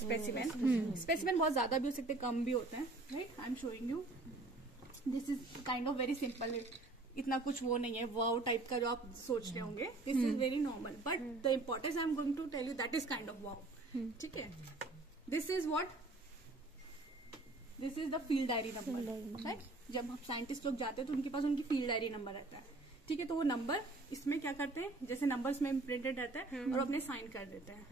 Specimen. Specimen बहुत ज्यादा भी हो सकते हैं, कम भी होते हैं, right. I am showing you. This is kind of very simple. इतना कुछ वो नहीं है वाओ टाइप का जो आप सोच रहे होंगे. This is very normal, but the importance I am going to tell you that is kind of wow. ठीक है. This is what, this is the field diary number, right. जब हम साइंटिस्ट लोग जाते हैं तो उनके पास उनकी फील्ड डायरी नंबर रहता है. ठीक है. तो वो नंबर इसमें क्या करते हैं, जैसे नंबर्स में प्रिंटेड रहता है और अपने साइन कर देते हैं,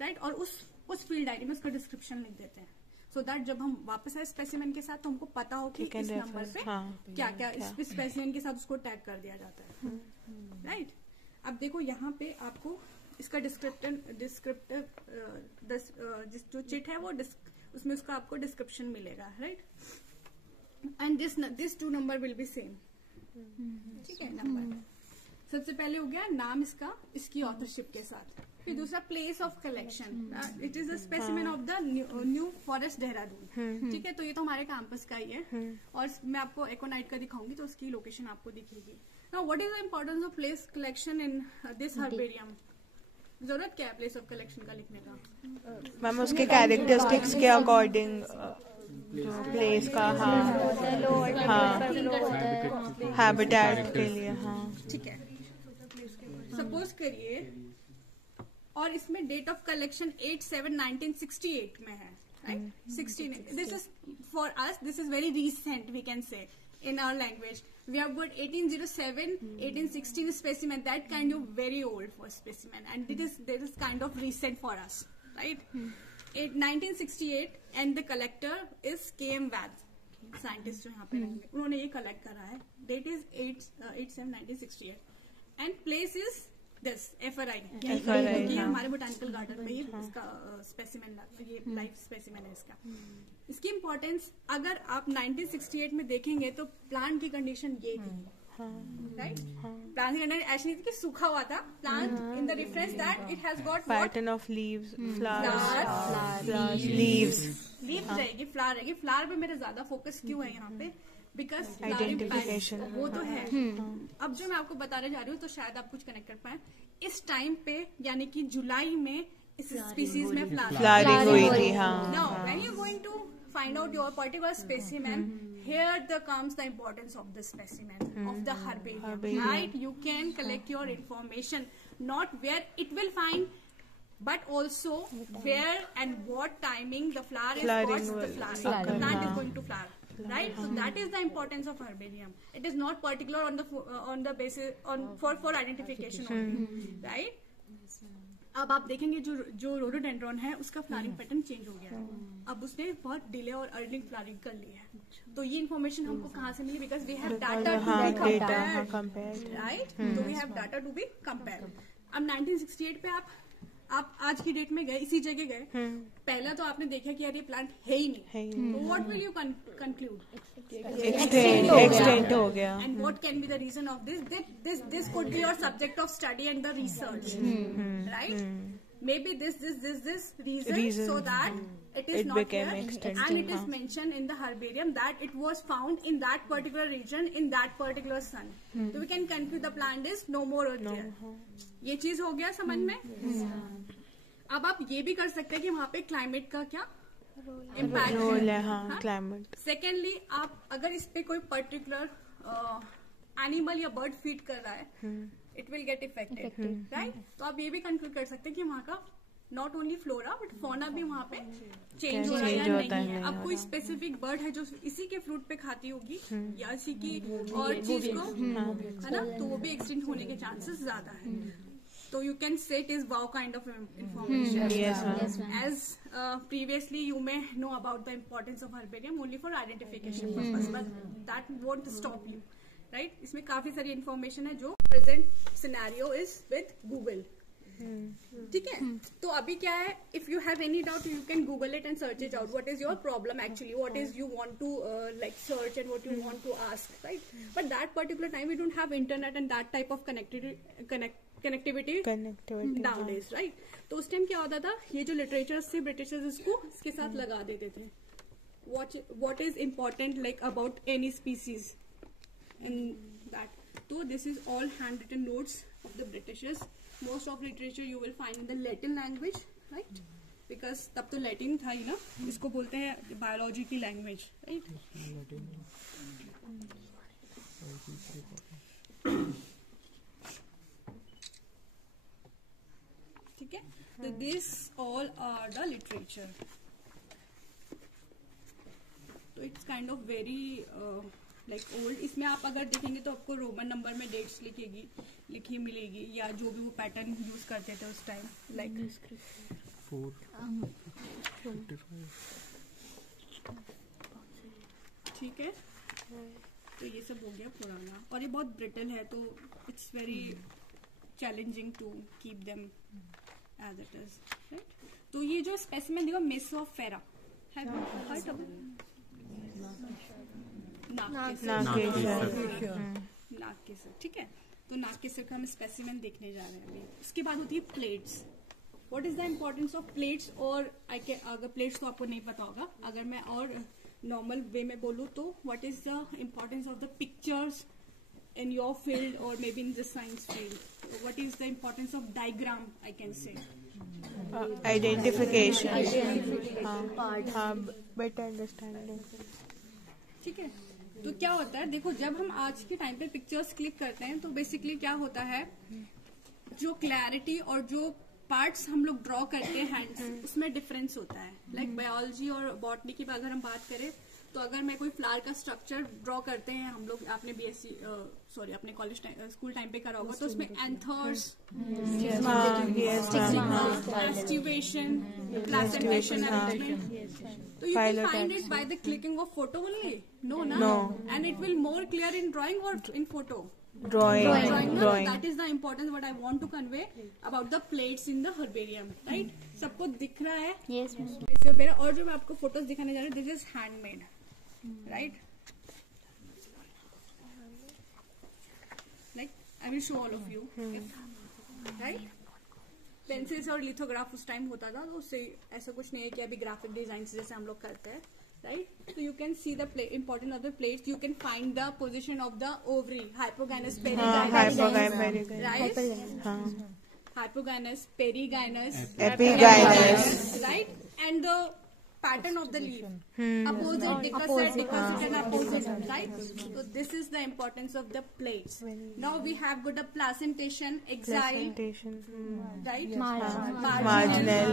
राइट. और उस फील्ड डायरी में उसका डिस्क्रिप्शन लिख देते हैं, सो दैट जब हम वापस आए स्पेसिमेन के साथ तो हमको पता हो कि इस नंबर पे क्या क्या इस स्पेसिमेन के साथ उसको टैग कर दिया जाता है, राइट. अब देखो यहाँ पे आपको इसका डिस्क्रिप्टिव जो चिट है वो उसमें उसका आपको डिस्क्रिप्शन मिलेगा, right. And this two number will be same. ठीक है. नंबर सबसे पहले हो गया नाम इसका, इसकी ऑथरशिप के साथ. फिर दूसरा place of collection. It is a specimen of the new forest Dehradun. ठीक है. तो ये तो हमारे कैंपस का ही है और मैं आपको एकोनाइट का दिखाऊंगी तो उसकी लोकेशन आपको दिखेगी. Now what is the importance of place collection in this herbarium? जरूरत क्या है प्लेस ऑफ कलेक्शन का लिखने का? मैम उसके कैरेक्टरिस्टिक्स के अकॉर्डिंग प्लेस का, हैबिटेट के लिए. ठीक है. सपोज करिए, और इसमें डेट ऑफ कलेक्शन 8/7/1968 में है, right. 16. This is for us, this is very recent we can say in our language. We have got 1807, 1816 specimen. That kind of very old for specimen, and it is kind of recent for us, right? 1968, and the collector is K.M. Vaz, scientist जो यहाँ पे रहेंगे, उन्होंने ये collect करा है. Date is 8/7/1968, and place is this FRI. ये हमारे बोटानिकल गार्डन में इसका स्पेसिमेन, ये लाइव स्पेसिमेन है इसका. इसकी इम्पोर्टेंस अगर आप 1968 में देखेंगे तो प्लांट की कंडीशन ये थी, राइट. प्लांट की कंडीशन ऐसी नहीं थी कि सूखा हुआ था. Plant in the reference that it has got pattern of leaves, flowers, leaves रहेगी, फ्लावर रहेगी. फ्लावर पे मेरा ज्यादा फोकस क्यों है यहाँ पे? बिकॉज आइडेंटिफिकेशन वो तो है. अब जो मैं आपको बताने जा रही हूँ तो शायद आप कुछ कनेक्ट कर पाए. इस टाइम पे यानी कि जुलाई में इस स्पीसीज में फ्लावरिंग हुई थी. Now when you going to find out your particular specimen, here the comes the importance of the specimen of the herbarium, right? You can collect your information not where it will find, but also where and what timing the flower is, what's the flower, the plant is going to flower, right? So that is the importance of herbarium. It is not particular on the basis for identification only, right? अब आप देखेंगे जो rhododendron है उसका flowering pattern change हो गया है. अब उसने बहुत डिले और अर्ली फ्लावरिंग कर ली है. तो ये इन्फॉर्मेशन हमको कहाँ से मिली? Because we have data to be compared, right. तो we have data to be compare. अब 1968 पे आप आज की डेट में गए, इसी जगह गए, पहला तो आपने देखा कि यार ये प्लांट है ही नहीं. तो what will you conclude? Extent हो गया. And what can be the reason of this could be your subject of study and the research, right. Maybe this reason so that it is not here, and it is mentioned in the herbarium that it was found in that particular region in that particular sun. So we can conclude the plant is no more there. ये चीज हो गया समझ में. अब आप ये भी कर सकते हैं कि वहाँ पे क्लाइमेट का क्या इम्पैक्ट है. क्लाइमेट. सेकेंडली आप अगर इस पे कोई पर्टिकुलर एनिमल या बर्ड फीड कर रहा है, it will get affected, right. तो आप ये भी कंक्लूड कर सकते हैं कि वहाँ का not only flora but fauna भी वहाँ पे चेंज हो रहा है या नहीं है. अब कोई स्पेसिफिक बर्ड है जो इसी के फ्रूट पे खाती होगी या इसी की और चीज को, है ना, तो वो भी एक्सटिंक्ट होने के चांसेस ज्यादा है. तो you can say it is wow kind of information. Yes. As previously you may know about the importance of herbarium only for identification purpose, but that won't stop you, right? इसमें काफी सारी information है जो present scenario is with Google. ठीक है. तो अभी क्या है, if you have any doubt you can Google it and search it out. What is your problem actually? What is you want to like search and what you want to ask, right? But that particular time we don't have internet and that type of connectivity nowadays, right? तो उस time क्या होता था, ये जो literature से Britishers इसको इसके साथ लगा देते थे. What is important like about any species and that. So this is all handwritten notes of the Britishers. Most of literature you will find in the Latin language, right? Because तब तो Latin था ही ना, इसको बोलते हैं biology की language, right. ठीक है, तो this all are the literature. तो it's kind of very like old. इसमें आप अगर देखेंगे तो आपको रोमन नंबर में डेट्स लिखी मिलेगी, या जो भी वो पैटर्न यूज करते थे उस टाइम, लाइक 455। ठीक है, तो ये सब हो गया पुराना, और ये बहुत ब्रिटल है, तो it's very challenging to keep them as it is, right. तो ये जो स्पेसिमेन देखो, मेसोफेरा है, नागकेसर, ठीक है। तो नागकेसर का हम स्पेसिमेन देखने जा रहे हैं अभी। उसके बाद होती है plates. What is the importance of plates? और अगर प्लेट्स तो आपको नहीं पता होगा, अगर मैं और नॉर्मल वे में बोलूँ तो what is the importance of the pictures in your field or maybe in the science field? What is the importance of diagram, I can say? Identification. Better understanding. ठीक है, तो क्या होता है, देखो जब हम आज के टाइम पे पिक्चर्स क्लिक करते हैं तो बेसिकली क्या होता है, जो क्लैरिटी और जो पार्ट्स हम लोग ड्रॉ करते हैं हैंड्स, उसमें डिफरेंस होता है। लाइक बायोलॉजी और बॉटनी की अगर हम बात करें तो अगर मैं कोई फ्लावर का स्ट्रक्चर ड्रॉ करते हैं हम लोग, आपने अपने कॉलेज स्कूल टाइम पे करा होगा, तो उसमें एंथर्स, एस्टिवेशन, प्लासेंटेशन, तो you can find it by the clicking of photo only? No ना, and it will more clear in drawing और in photo? Drawing. That is the importance what I want to convey about the plates in the herbarium, right? सबको दिख रहा है? Yes. और जो मैं आपको फोटोज दिखाने जा रही हूँ, this is handmade, right? Like I will show all of you, right? Pencils और लिथोग्राफ उस टाइम होता था, तो उससे ऐसा कुछ नहीं है कि अभी ग्राफिक डिजाइन जैसे हम लोग करते हैं, right? So you can see the importance of the plates. You can find the position of the ovary, hypogynous, perigynous, right? Hypogynous, perigynous, epigynous, right? And the pattern of the leaf, opposite, decussate, and opposite, right? So this is the importance of the plates. Now we have got the placentation, exile, right? Marginal.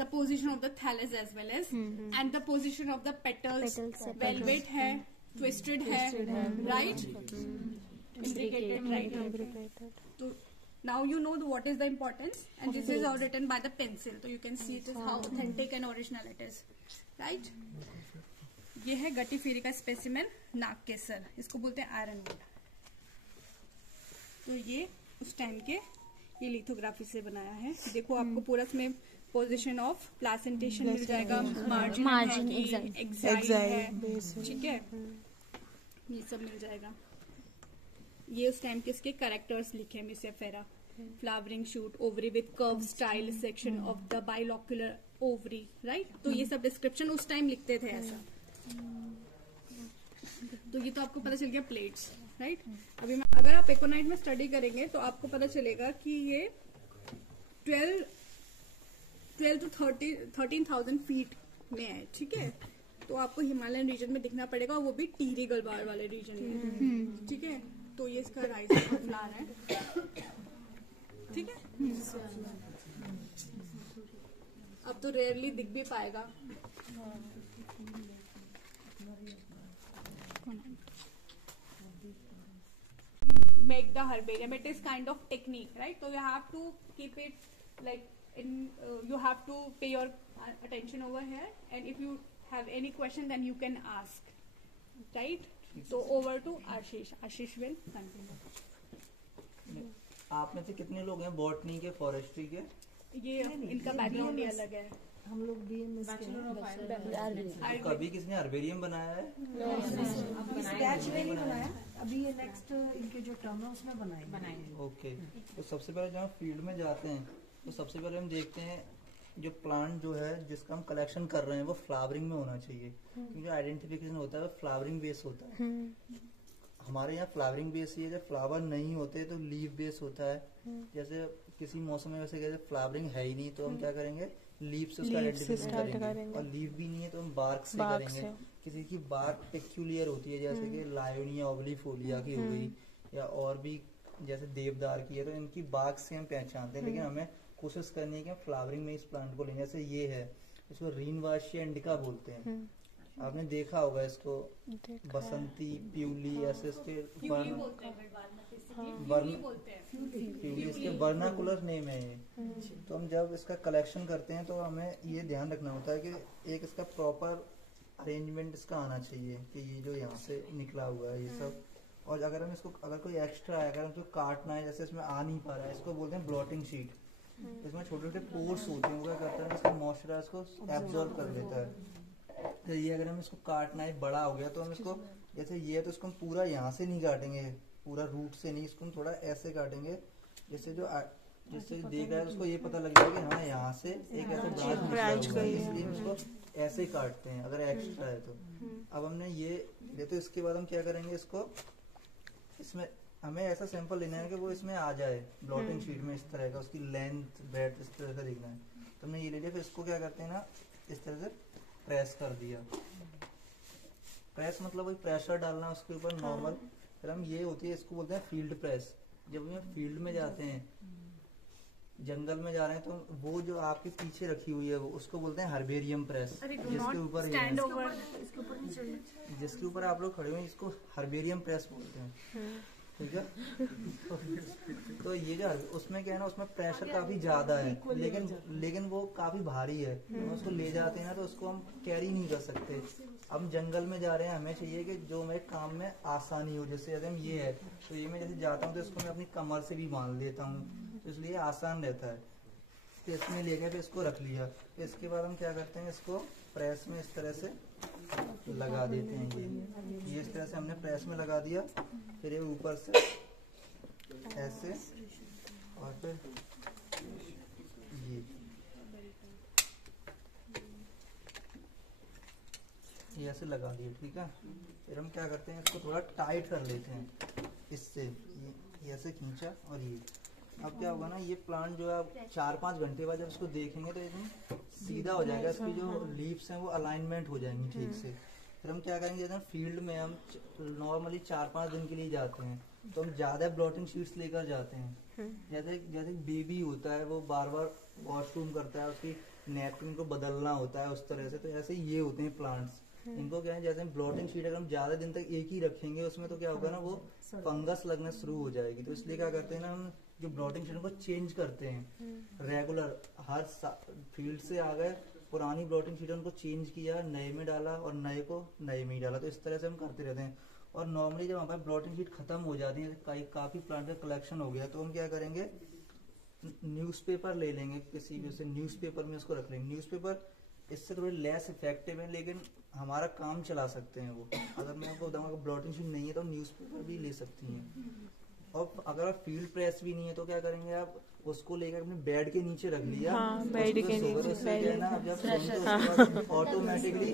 The position of the thallus as well as, and the position of the petals, velvet है, twisted है, right? Imbricated, right? So now you know what is the importance, and this is all written by the pencil, so you can see it is how authentic and original it is, right? ये है गट्टीफेरी का specimen नागकेसर, इसको बोलते हैं Ironwood. तो ये उस टाइम के ये लिथोग्राफी से बनाया है। देखो आपको पूरा इसमें पोजीशन ऑफ प्लासेंटेशन मिल जाएगा, मार्जिन, एक्साइल है, ठीक है, ये सब मिल जाएगा। ये उस टाइम के इसके कैरेक्टर्स लिखे हैं, मेसोफेरा, flowering shoot, ovary with curve style, section of the bilocular ovary, right? तो ये सब डिस्क्रिप्शन उस टाइम लिखते थे ऐसा। तो ये तो आपको पता चल गया प्लेट्स, राइट? अभी अगर आप एकोनाइट में स्टडी करेंगे तो आपको पता चलेगा कि ये 12 to 13,000 फीट में है, ठीक है? तो आपको हिमालयन रीजन में दिखना पड़ेगा, वो भी टिहरी गलवार वाले रीजन में, ठीक है? तो ये इसका राइजिंग फ्लावर है, ठीक है? अब तो रेयरली दिख भी पाएगा। Make the herbarium, it is kind of technique, right? So you have to keep it like you have to pay your attention over here, and if you have any question then you can ask, right? So over to Ashish will continue. आप में से कितने लोग हैं botany के, forestry के? ये इनका बैकग्राउंड ही अलग है। हम लोग बीएमएस के। कभी किसने हर्बेरियम बनाया है? स्केच में नहीं बनाया, अभी ये नेक्स्ट इनके जो टर्म है उसमें बनाएंगे। ओके, तो सबसे पहले जब हम फील्ड में जाते हैं तो सबसे पहले हम देखते हैं जो प्लांट जो है जिसका हम कलेक्शन कर रहे हैं वो फ्लावरिंग में होना चाहिए, क्योंकि आइडेंटिफिकेशन होता है वो फ्लावरिंग बेस होता है। हमारे यहाँ फ्लावरिंग बेस ही है, जब फ्लावर नहीं होते तो लीफ बेस होता है। जैसे किसी मौसम में वैसे कहते फ्लावरिंग है ही नहीं तो हम क्या करेंगे, लीफ से उसका आइडेंटिफिकेशन करेंगे। और लीफ भी नहीं है तो हम बार्क से करेंगे। किसी की बार्क पेक्यूलियर होती है, जैसे कि लायोनिया ओवलीफोलिया की हो गई, या और भी जैसे देवदार की है, तो इनकी बार्क से हम पहचानते हैं। लेकिन हमें कोशिश करनी है कि हम फ्लावरिंग में इस प्लांट को लेंगे। जैसे ये है, इसको रीनवाशिया इंडिका बोलते हैं। आपने देखा होगा इसको, बसंती, प्यूली, ऐसे इसके प्यूली इसके वर्नाकुलर नेम है ये। तो हम जब इसका कलेक्शन करते हैं तो हमें ये ध्यान रखना होता है कि एक इसका प्रॉपर अरेंजमेंट इसका आना चाहिए कि ये जो यहाँ से निकला हुआ है ये सब। और अगर हम इसको, अगर कोई एक्स्ट्रा है, अगर हमको काटना है, जैसे इसमें आ नहीं पा रहा है, इसको बोलते हैं ब्लॉटिंग शीट। इसमें छोटे छोटे पोर्स होते हैं, वो क्या करता है, इसका मॉइस्चराइज को एब्जॉर्ब कर लेता है। तो ये अगर हम इसको काटना है, बड़ा हो गया तो हम इसको, जैसे ये है तो इसको हम पूरा यहाँ से नहीं काटेंगे, पूरा रूट से नहीं, इसको हम थोड़ा ऐसे काटेंगे, जिससे जिससे देख रहा है उसको ये पता लग जाएगा कि हाँ यहाँ से एक ऐसे ब्रांच गई है, इसलिए इसको ऐसे काटते हैं अगर एक्स्ट्रा है तो। अब हमने ये तो इसके बाद हम क्या करेंगे, इसको इसमें हमें ऐसा सैंपल लेना है कि वो इसमें आ जाए ब्लॉटिंग शीट में, इस तरह का उसकी लेंथ ब्रेड्थ इस तरह का देखना है। तो हमने ये ले लिया, फिर इसको क्या करते हैं ना, इस तरह से प्रेस कर दिया। प्रेस मतलब वही प्रेशर डालना उसके ऊपर नॉर्मल। फिर हम ये होती है, इसको बोलते हैं फील्ड प्रेस। जब हम फील्ड में जाते हैं, जंगल में जा रहे हैं, तो वो जो आपके पीछे रखी हुई है वो, उसको बोलते हैं हर्बेरियम प्रेस। जिसके ऊपर आप लोग खड़े हुए हैं, इसको हर्बेरियम प्रेस बोलते हैं, ठीक है। तो ये जो उसमें क्या है ना, उसमें प्रेशर काफी ज्यादा है, लेकिन वो काफी भारी है। हम उसको ले जाते हैं ना तो उसको हम कैरी नहीं कर सकते। हम जंगल में जा रहे हैं, हमें चाहिए कि जो मेरे काम में आसानी हो। जैसे हम ये है तो ये मैं जैसे जाता हूँ तो इसको मैं अपनी कमर से भी बांध लेता हूँ, तो इसलिए आसान रहता है। तो इसमें ले गए, फिर इसको रख लिया। फिर इसके बाद हम क्या करते हैं, इसको प्रेस में इस तरह से लगा देते हैं। ये इस तरह से हमने प्रेस में लगा दिया। फिर ये ऊपर से ऐसे, और फिर ये ऐसे लगा दिए, ठीक है। फिर हम क्या करते हैं, इसको थोड़ा टाइट कर लेते हैं इससे, ये ऐसे खींचा। और ये अब क्या होगा ना, ये प्लांट जो है आप 4-5 घंटे बाद जब इसको देखेंगे तो एकदम सीधा हो जाएगा, इसकी जो लीव्स हैं वो अलाइनमेंट हो जाएंगी ठीक से। फिर हम क्या करेंगे, जैसे फील्ड में हम नॉर्मली 4-5 दिन के लिए जाते हैं तो हम ज्यादा ब्लॉटिंग शीट्स लेकर जाते हैं। जैसे बेबी होता है, वो बार बार वॉशरूम करता है, उसकी नैपकिन को बदलना होता है उस तरह से। तो ऐसे ये होते हैं प्लांट्स। इनको क्या है, जैसे ब्लॉटिंग शीट अगर हम ज्यादा दिन तक एक ही रखेंगे उसमें, तो क्या होगा ना, वो फंगस लगना शुरू हो जाएगी। तो इसलिए क्या करते हैं ना, हम जो ब्लॉटिंग शीट को चेंज करते हैं रेगुलर। हर फील्ड से आ गए, पुरानी ब्लॉटिंग शीट उनको चेंज किया, नए में डाला, और नए को नए में ही डाला। तो इस तरह से हम करते रहते हैं। और नॉर्मली जब हमारे ब्लॉटिंग शीट खत्म हो जाती है, काफी प्लांट का कलेक्शन हो गया, तो हम क्या करेंगे, न्यूज़पेपर ले लेंगे, किसी भी से न्यूज़पेपर में उसको रख लेंगे। न्यूज़पेपर इससे थोड़ी लेस इफेक्टिव है, लेकिन हमारा काम चला सकते हैं वो। अगर मैं आपको बताऊंगा ब्लॉटिंग शीट नहीं है तो न्यूज़पेपर भी ले सकती हैं। और अगर आप फील्ड प्रेस भी नहीं है तो क्या करेंगे, आप उसको लेकर अपने बेड के नीचे रख लिया। हाँ, बेड के नीचे ऑटोमेटिकली